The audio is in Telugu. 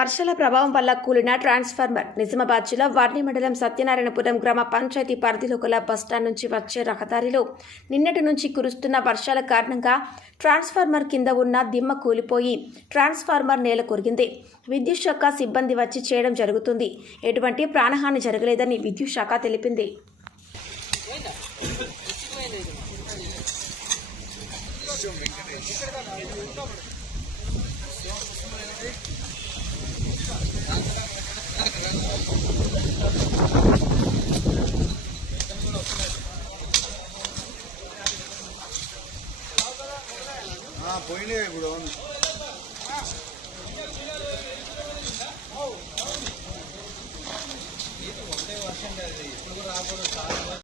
వర్షాల ప్రభావం వల్ల కూలిన ట్రాన్స్ఫార్మర్ నిజామాబాద్ జిల్లా వర్ణి మండలం సత్యనారాయణపురం గ్రామ పంచాయతీ పరిధిలో గల బస్టాండ్ నుంచి వచ్చే రహదారిలో నిన్నటి నుంచి కురుస్తున్న వర్షాల కారణంగా ట్రాన్స్ఫార్మర్ కింద ఉన్న దిమ్మ కూలిపోయి ట్రాన్స్ఫార్మర్ నేల కొరిగింది. విద్యుత్ శాఖ సిబ్బంది వచ్చి చేయడం జరుగుతుంది. ఎటువంటి ప్రాణహాని జరగలేదని విద్యుత్ శాఖ తెలిపింది. పోయినా ఇప్పుడు ఒకటే వర్షం ఇప్పుడు రాకూడదు.